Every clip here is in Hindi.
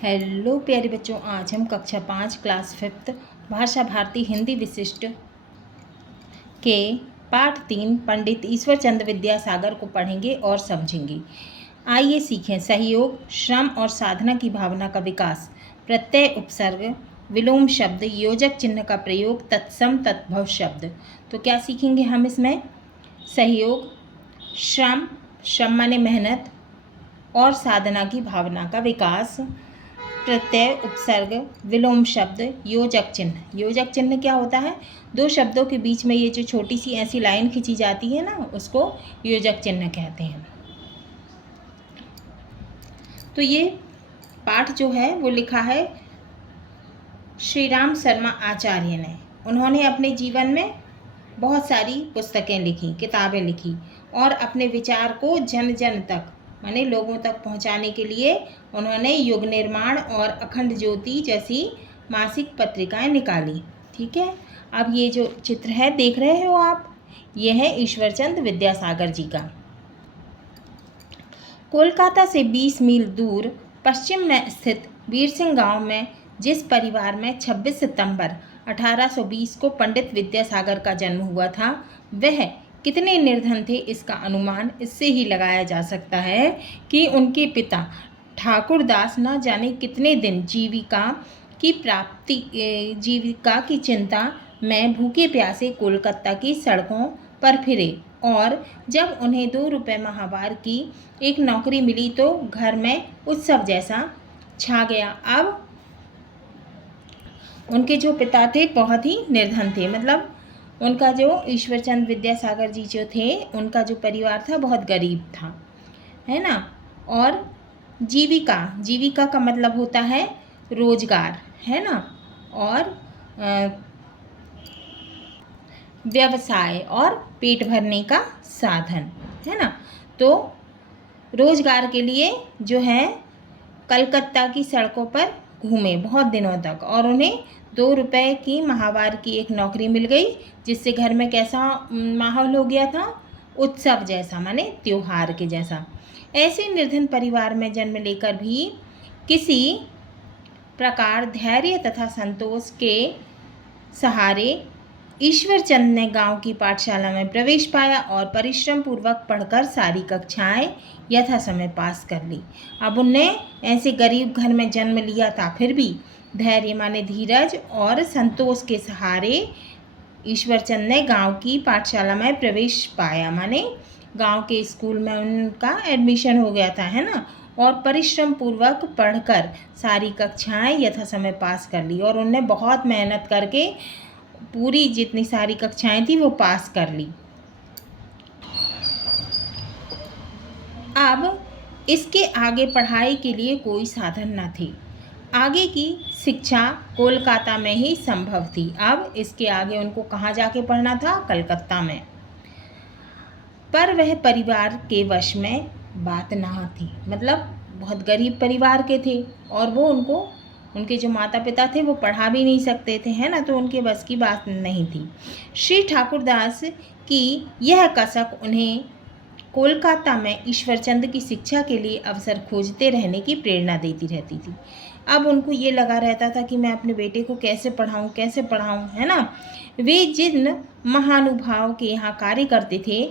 हेलो प्यारे बच्चों, आज हम कक्षा 5 क्लास 5 भाषा भारती हिंदी विशिष्ट के पाठ 3 पंडित ईश्वर चंद्र विद्यासागर को पढ़ेंगे और समझेंगे। आइए सीखें। सहयोग, श्रम और साधना की भावना का विकास, प्रत्यय, उपसर्ग, विलोम शब्द, योजक चिन्ह का प्रयोग, तत्सम तद्भव शब्द। तो क्या सीखेंगे हम इसमें? सहयोग, श्रम, श्रम माने मेहनत, और साधना की भावना का विकास, प्रत्यय, उपसर्ग, विलोम शब्द, योजक चिन्ह। योजक चिन्ह क्या होता है? दो शब्दों के बीच में ये जो छोटी सी ऐसी लाइन खींची जाती है ना, उसको योजक चिन्ह कहते हैं। तो ये पाठ जो है वो लिखा है श्री राम शर्मा आचार्य ने। उन्होंने अपने जीवन में बहुत सारी पुस्तकें लिखी, किताबें लिखी, और अपने विचार को जन जन तक माने लोगों तक पहुंचाने के लिए उन्होंने युग निर्माण और अखंड ज्योति जैसी मासिक पत्रिकाएं निकाली। ठीक है, अब ये जो चित्र है देख रहे हो आप, ये है ईश्वरचंद विद्यासागर जी का। कोलकाता से 20 मील दूर पश्चिम में स्थित वीरसिंह गांव में जिस परिवार में 26 सितंबर 1820 को पंडित विद्यासागर का जन्म हुआ था, वह कितने निर्धन थे इसका अनुमान इससे ही लगाया जा सकता है कि उनके पिता ठाकुरदास न जाने कितने दिन जीविका की चिंता में भूखे प्यासे कोलकाता की सड़कों पर फिरे, और जब उन्हें 2 रुपये माहवार की एक नौकरी मिली तो घर में उत्सव जैसा छा गया। अब उनके जो पिता थे बहुत ही निर्धन थे, मतलब उनका जो ईश्वरचंद विद्यासागर जी जो थे, उनका जो परिवार था बहुत गरीब था, है ना। और जीविका का मतलब होता है रोजगार, है ना, और व्यवसाय और पेट भरने का साधन, है ना। तो रोजगार के लिए जो है कलकत्ता की सड़कों पर घूमे बहुत दिनों तक, और उन्हें 2 रुपये की माहवार की एक नौकरी मिल गई, जिससे घर में कैसा माहौल हो गया था? उत्सव जैसा, माने त्योहार के जैसा। ऐसे निर्धन परिवार में जन्म लेकर भी किसी प्रकार धैर्य तथा संतोष के सहारे ईश्वरचंद ने गांव की पाठशाला में प्रवेश पाया और परिश्रम पूर्वक पढ़कर सारी कक्षाएं यथा समय पास कर ली। अब उनने ऐसे गरीब घर में जन्म लिया था, फिर भी धैर्य माने धीरज और संतोष के सहारे ईश्वरचंद ने गांव की पाठशाला में प्रवेश पाया, माने गांव के स्कूल में उनका एडमिशन हो गया था, है ना। और परिश्रम पूर्वक पढ़कर सारी कक्षाएं यथा समय पास कर ली, और उनने बहुत मेहनत करके पूरी जितनी सारी कक्षाएं थी वो पास कर ली। अब इसके आगे पढ़ाई के लिए कोई साधन न थे। आगे की शिक्षा कोलकाता में ही संभव थी। अब इसके आगे उनको कहाँ जाके पढ़ना था? कलकत्ता में। पर वह परिवार के वश में बात ना थी, मतलब बहुत गरीब परिवार के थे, और वो उनके जो माता पिता थे वो पढ़ा भी नहीं सकते थे, है ना, तो उनके बस की बात नहीं थी। श्री ठाकुरदास की यह कसक उन्हें कोलकाता में ईश्वरचंद की शिक्षा के लिए अवसर खोजते रहने की प्रेरणा देती रहती थी। अब उनको ये लगा रहता था कि मैं अपने बेटे को कैसे पढ़ाऊँ, है ना। वे जिन महानुभाव के यहाँ कार्य करते थे,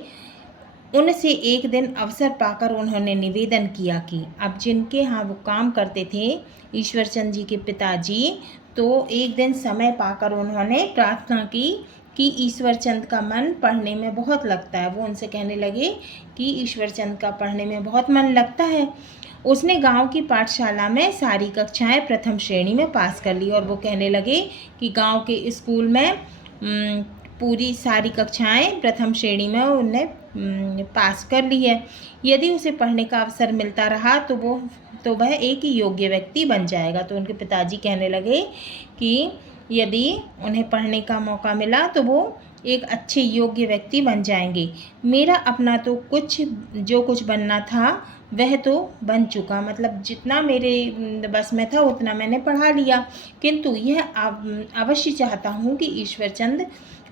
उनसे एक दिन अवसर पाकर उन्होंने निवेदन किया कि अब जिनके यहाँ वो काम करते थे ईश्वरचंद जी के पिताजी, तो एक दिन समय पाकर उन्होंने प्रार्थना की कि ईश्वरचंद का मन पढ़ने में बहुत लगता है। वो उनसे कहने लगे कि ईश्वरचंद का पढ़ने में बहुत मन लगता है। उसने गांव की पाठशाला में सारी कक्षाएं प्रथम श्रेणी में पास कर ली, और वो कहने लगे कि गांव के स्कूल में पूरी सारी कक्षाएं प्रथम श्रेणी में उनने पास कर ली है। यदि उसे पढ़ने का अवसर मिलता रहा तो वह एक योग्य व्यक्ति बन जाएगा। तो उनके पिताजी कहने लगे कि यदि उन्हें पढ़ने का मौका मिला तो वो एक अच्छे योग्य व्यक्ति बन जाएंगे। मेरा अपना तो जो कुछ बनना था वह तो बन चुका, मतलब जितना मेरे बस में था उतना मैंने पढ़ा लिया, किंतु यह अवश्य चाहता हूँ कि ईश्वरचंद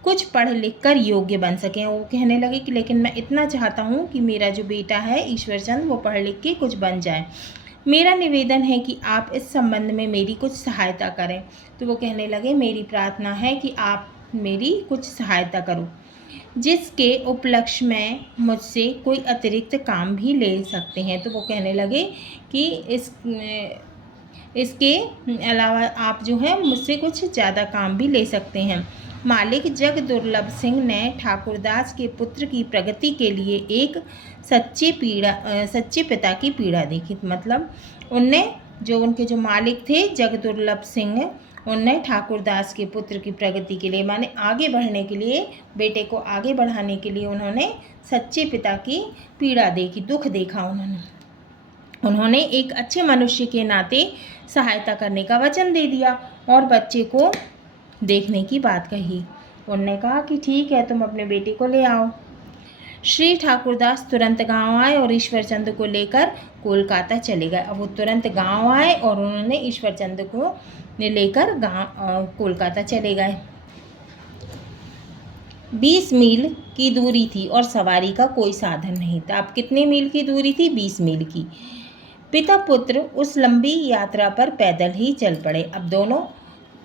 कुछ पढ़ लिख कर योग्य बन सकें। वो कहने लगे कि लेकिन मैं इतना चाहता हूँ कि मेरा जो बेटा है ईश्वरचंद वो पढ़ लिख के कुछ बन जाए। मेरा निवेदन है कि आप इस संबंध में मेरी कुछ सहायता करें। तो वो कहने लगे, मेरी प्रार्थना है कि आप मेरी कुछ सहायता करो, जिसके उपलक्ष्य में मुझसे कोई अतिरिक्त काम भी ले सकते हैं। तो वो कहने लगे कि इसके अलावा आप जो है मुझसे कुछ ज़्यादा काम भी ले सकते हैं। मालिक जग दुर्लभ सिंह ने ठाकुरदास के पुत्र की प्रगति के लिए एक सच्चे पिता की पीड़ा देखी। मतलब उनके जो मालिक थे जग दुर्लभ सिंह, उनने ठाकुरदास के पुत्र की प्रगति के लिए, माने आगे बढ़ने के लिए, बेटे को आगे बढ़ाने के लिए उन्होंने सच्चे पिता की पीड़ा देखी, दुख देखा। उन्होंने एक अच्छे मनुष्य के नाते सहायता करने का वचन दे दिया और बच्चे को देखने की बात कही। उन्होंने कहा कि ठीक है, तुम अपने बेटे को ले आओ। श्री ठाकुरदास तुरंत गांव आए और ईश्वरचंद को लेकर कोलकाता चले गए। अब वो तुरंत गांव आए और उन्होंने ईश्वरचंद को लेकर कोलकाता चले गए। 20 मील की दूरी थी और सवारी का कोई साधन नहीं था। अब कितने मील की दूरी थी? 20 मील की। पिता पुत्र उस लंबी यात्रा पर पैदल ही चल पड़े। अब दोनों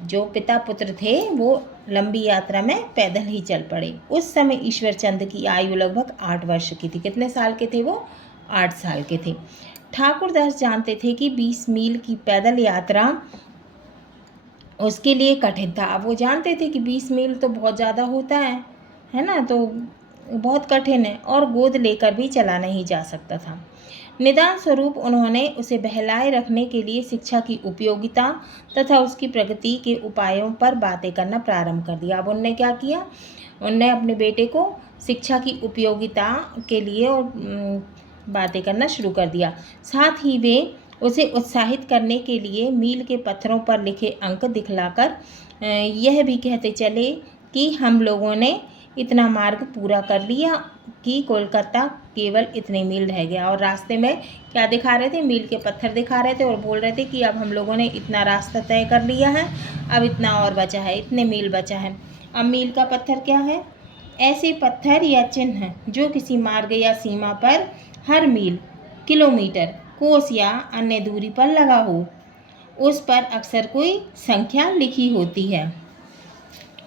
जो पिता पुत्र थे वो लंबी यात्रा में पैदल ही चल पड़े। उस समय ईश्वरचंद की आयु लगभग 8 वर्ष की थी। कितने साल के थे वो? 8 साल के थे। ठाकुरदास जानते थे कि 20 मील की पैदल यात्रा उसके लिए कठिन था। अब वो जानते थे कि 20 मील तो बहुत ज़्यादा होता है ना, तो बहुत कठिन है और गोद लेकर भी चला नहीं जा सकता था। निदान स्वरूप उन्होंने उसे बहलाए रखने के लिए शिक्षा की उपयोगिता तथा उसकी प्रगति के उपायों पर बातें करना प्रारंभ कर दिया। अब उनने क्या किया? उनने अपने बेटे को शिक्षा की उपयोगिता के लिए और बातें करना शुरू कर दिया। साथ ही वे उसे उत्साहित करने के लिए मील के पत्थरों पर लिखे अंक दिखलाकर यह भी कहते चले कि हम लोगों ने इतना मार्ग पूरा कर लिया कि कोलकाता केवल इतने मील रह गया। और रास्ते में क्या दिखा रहे थे? मील के पत्थर दिखा रहे थे और बोल रहे थे कि अब हम लोगों ने इतना रास्ता तय कर लिया है, अब इतना और बचा है, इतने मील बचा है। अब मील का पत्थर क्या है? ऐसे पत्थर या चिन्ह जो किसी मार्ग या सीमा पर हर मील, किलोमीटर, कोस या अन्य दूरी पर लगा हो, उस पर अक्सर कोई संख्या लिखी होती है।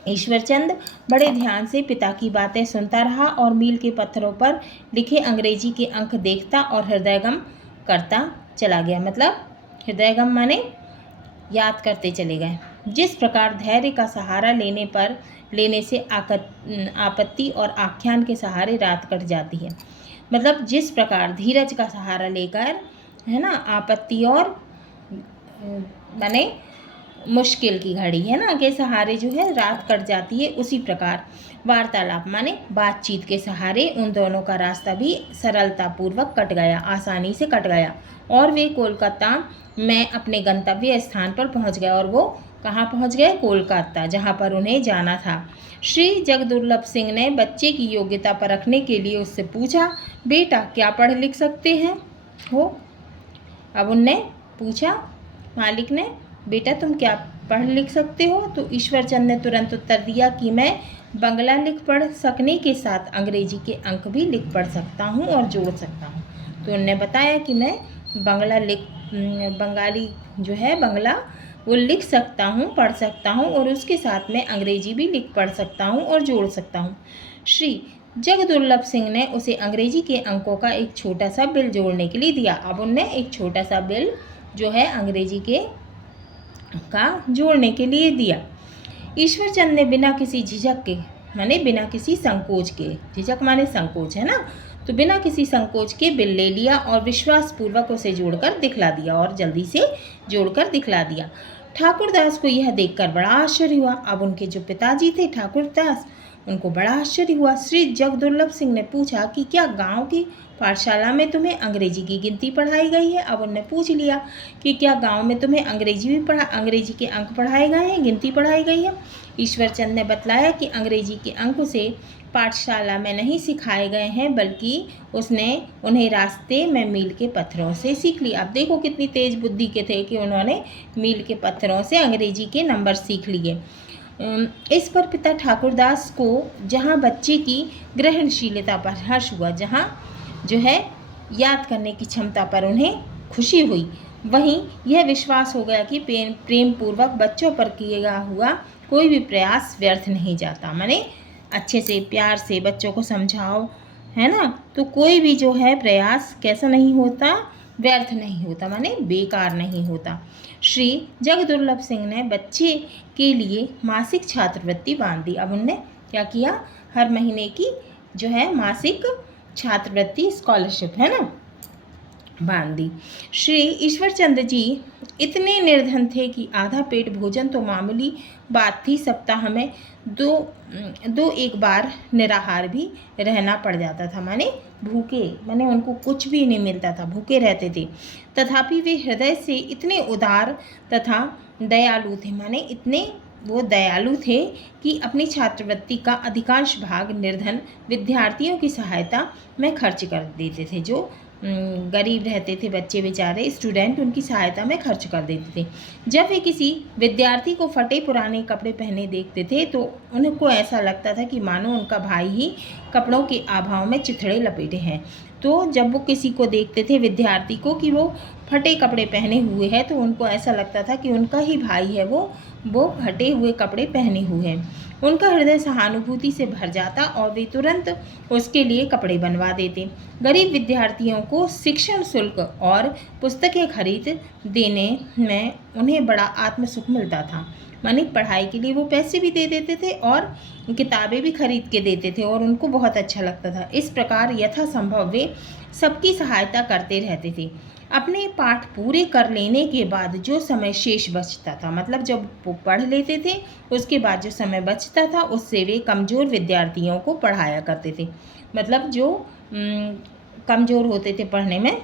ईश्वरचंद बड़े ध्यान से पिता की बातें सुनता रहा और मील के पत्थरों पर लिखे अंग्रेजी के अंक देखता और हृदयगम करता चला गया। मतलब हृदयगम माने याद करते चले गए। जिस प्रकार धैर्य का सहारा लेने से आपत्ति और आख्यान के सहारे रात कट जाती है। मतलब जिस प्रकार धीरज का सहारा लेकर, है ना, आपत्ति और माने मुश्किल की घड़ी, है ना, के सहारे जो है रात कट जाती है, उसी प्रकार वार्तालाप माने बातचीत के सहारे उन दोनों का रास्ता भी सरलतापूर्वक कट गया, आसानी से कट गया और वे कोलकाता में अपने गंतव्य स्थान पर पहुंच गए। और वो कहाँ पहुंच गए? कोलकाता, जहां पर उन्हें जाना था। श्री जगदुर्लभ सिंह ने बच्चे की योग्यता परखने के लिए उससे पूछा, बेटा क्या पढ़ लिख सकते हैं हो? अब उनने पूछा, मालिक ने, बेटा तुम क्या पढ़ लिख सकते हो? तो ईश्वरचंद ने तुरंत उत्तर दिया कि मैं बंगला लिख पढ़ सकने के साथ अंग्रेजी के अंक भी लिख पढ़ सकता हूँ और जोड़ सकता हूँ। तो उन्होंने बताया कि मैं बंगाली जो है बंगला वो लिख सकता हूँ, पढ़ सकता हूँ और उसके साथ में अंग्रेजी भी लिख पढ़ सकता हूँ और जोड़ सकता हूँ। श्री जगदुर्लभ सिंह ने उसे अंग्रेजी के अंकों का एक छोटा सा बिल जोड़ने के लिए दिया। अब उनने एक छोटा सा बिल जो है अंग्रेजी के का जोड़ने के लिए दिया। ईश्वरचंद ने बिना किसी झिझक के, माने बिना किसी संकोच के, झिझक माने संकोच, है ना, तो बिना किसी संकोच के बिल ले लिया और विश्वासपूर्वक उसे जोड़कर दिखला दिया और जल्दी से जोड़कर दिखला दिया। ठाकुरदास को यह देखकर बड़ा आश्चर्य हुआ। अब उनके जो पिताजी थे ठाकुरदास, उनको बड़ा आश्चर्य हुआ। श्री जगदुर्लभ सिंह ने पूछा कि क्या गांव की पाठशाला में तुम्हें अंग्रेजी की गिनती पढ़ाई गई है? अब उन्होंने पूछ लिया कि क्या गांव में तुम्हें अंग्रेजी के अंक पढ़ाए गए हैं, गिनती पढ़ाई गई है? ईश्वरचंद ने बतलाया कि अंग्रेजी के अंक उसे पाठशाला में नहीं सिखाए गए हैं, बल्कि उसने उन्हें रास्ते में मील के पत्थरों से सीख लिया। अब देखो कितनी तेज बुद्धि के थे कि उन्होंने मील के पत्थरों से अंग्रेजी के नंबर सीख लिए। इस पर पिता ठाकुरदास को जहाँ बच्चे की ग्रहणशीलता पर हर्ष हुआ, जहाँ जो है याद करने की क्षमता पर उन्हें खुशी हुई, वहीं यह विश्वास हो गया कि प्रेम पूर्वक बच्चों पर किया हुआ कोई भी प्रयास व्यर्थ नहीं जाता। माने अच्छे से प्यार से बच्चों को समझाओ, है ना, तो कोई भी जो है प्रयास कैसा नहीं होता, व्यर्थ नहीं होता, माने बेकार नहीं होता। श्री जगदुर्लभ सिंह ने बच्चे के लिए मासिक छात्रवृत्ति बांध दी। अब उनने क्या किया, हर महीने की जो है मासिक छात्रवृत्ति स्कॉलरशिप, है ना, बांध दी। श्री ईश्वरचंद्र जी इतने निर्धन थे कि आधा पेट भोजन तो मामूली बात थी, सप्ताह में दो एक बार निराहार भी रहना पड़ जाता था, माने भूखे, माने उनको कुछ भी नहीं मिलता था, भूखे रहते थे। तथापि वे हृदय से इतने उदार तथा दयालु थे, माने इतने वो दयालु थे कि अपनी छात्रवृत्ति का अधिकांश भाग निर्धन विद्यार्थियों की सहायता में खर्च कर देते थे। जो गरीब रहते थे बच्चे बेचारे स्टूडेंट, उनकी सहायता में खर्च कर देते थे। जब वे किसी विद्यार्थी को फटे पुराने कपड़े पहने देखते थे तो उनको ऐसा लगता था कि मानो उनका भाई ही कपड़ों के अभाव में चिथड़े लपेटे हैं। तो जब वो किसी को देखते थे विद्यार्थी को कि वो फटे कपड़े पहने हुए हैं, तो उनको ऐसा लगता था कि उनका ही भाई है वो फटे हुए कपड़े पहने हुए हैं। उनका हृदय सहानुभूति से भर जाता और वे तुरंत उसके लिए कपड़े बनवा देते। गरीब विद्यार्थियों को शिक्षण शुल्क और पुस्तकें खरीद देने में उन्हें बड़ा आत्मसुख मिलता था, मानी पढ़ाई के लिए वो पैसे भी दे देते थे और किताबें भी खरीद के देते थे और उनको बहुत अच्छा लगता था। इस प्रकार यथासंभव वे सबकी सहायता करते रहते थे। अपने पाठ पूरे कर लेने के बाद जो समय शेष बचता था, मतलब जब वो पढ़ लेते थे उसके बाद जो समय बचता था उससे वे कमज़ोर विद्यार्थियों को पढ़ाया करते थे। मतलब जो कमज़ोर होते थे पढ़ने में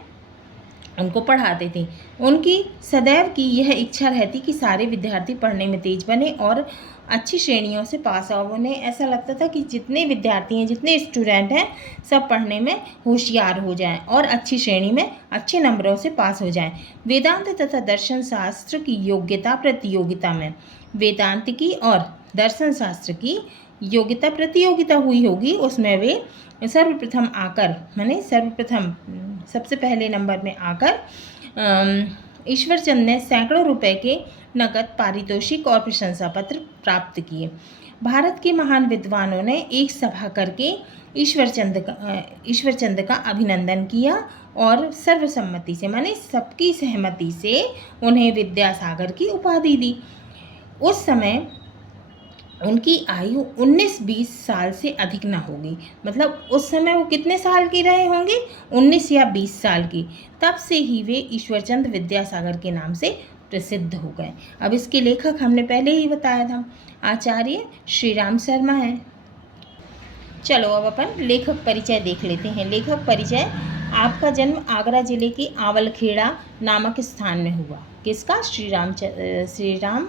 उनको पढ़ाते थे। उनकी सदैव की यह इच्छा रहती कि सारे विद्यार्थी पढ़ने में तेज बने और अच्छी श्रेणियों से पास आओ। उन्हें ऐसा लगता था कि जितने विद्यार्थी हैं, जितने स्टूडेंट हैं, सब पढ़ने में होशियार हो जाएं और अच्छी श्रेणी में अच्छे नंबरों से पास हो जाएं। वेदांत तथा दर्शन शास्त्र की योग्यता प्रतियोगिता में, वेदांत की और दर्शन शास्त्र की योग्यता प्रतियोगिता हुई होगी, उसमें वे सर्वप्रथम आकर, माने सर्वप्रथम सबसे पहले नंबर में आकर ईश्वरचंद ने सैकड़ों रुपए के नकद पारितोषिक और प्रशंसा पत्र प्राप्त किए। भारत के महान विद्वानों ने एक सभा करके ईश्वरचंद का अभिनंदन किया और सर्वसम्मति से, माने सबकी सहमति से उन्हें विद्यासागर की उपाधि दी। उस समय उनकी आयु 19-20 साल से अधिक न होगी, मतलब उस समय वो कितने साल की रहे होंगे, 19 या 20 साल की। तब से ही वे ईश्वरचंद विद्यासागर के नाम से प्रसिद्ध हो गए। अब इसके लेखक हमने पहले ही बताया था, आचार्य श्री राम शर्मा हैं। चलो अब अपन लेखक परिचय देख लेते हैं। लेखक परिचय, आपका जन्म आगरा जिले के आवलखेड़ा नामक स्थान में हुआ। किसका? श्री राम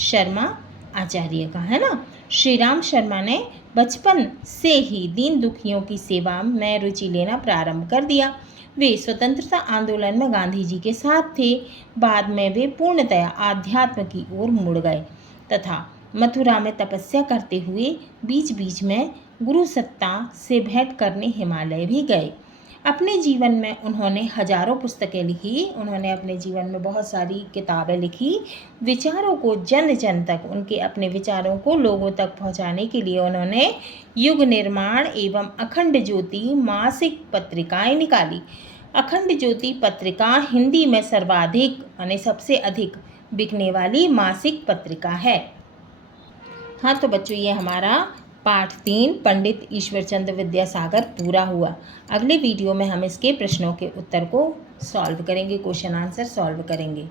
शर्मा आचार्य का, है ना। श्री राम शर्मा ने बचपन से ही दीन दुखियों की सेवा में रुचि लेना प्रारंभ कर दिया। वे स्वतंत्रता आंदोलन में गांधी जी के साथ थे। बाद में वे पूर्णतया आध्यात्म की ओर मुड़ गए तथा मथुरा में तपस्या करते हुए बीच बीच में गुरु सत्ता से भेंट करने हिमालय भी गए। अपने जीवन में उन्होंने हजारों पुस्तकें लिखी। उन्होंने अपने जीवन में बहुत सारी किताबें लिखी। विचारों को जन जन तक, उनके अपने विचारों को लोगों तक पहुंचाने के लिए उन्होंने युग निर्माण एवं अखंड ज्योति मासिक पत्रिकाएं निकाली। अखंड ज्योति पत्रिका हिंदी में सर्वाधिक, यानी सबसे अधिक बिकने वाली मासिक पत्रिका है। हाँ तो बच्चों, ये हमारा पाठ 3 पंडित ईश्वरचंद विद्यासागर पूरा हुआ। अगले वीडियो में हम इसके प्रश्नों के उत्तर को सॉल्व करेंगे, क्वेश्चन आंसर सॉल्व करेंगे।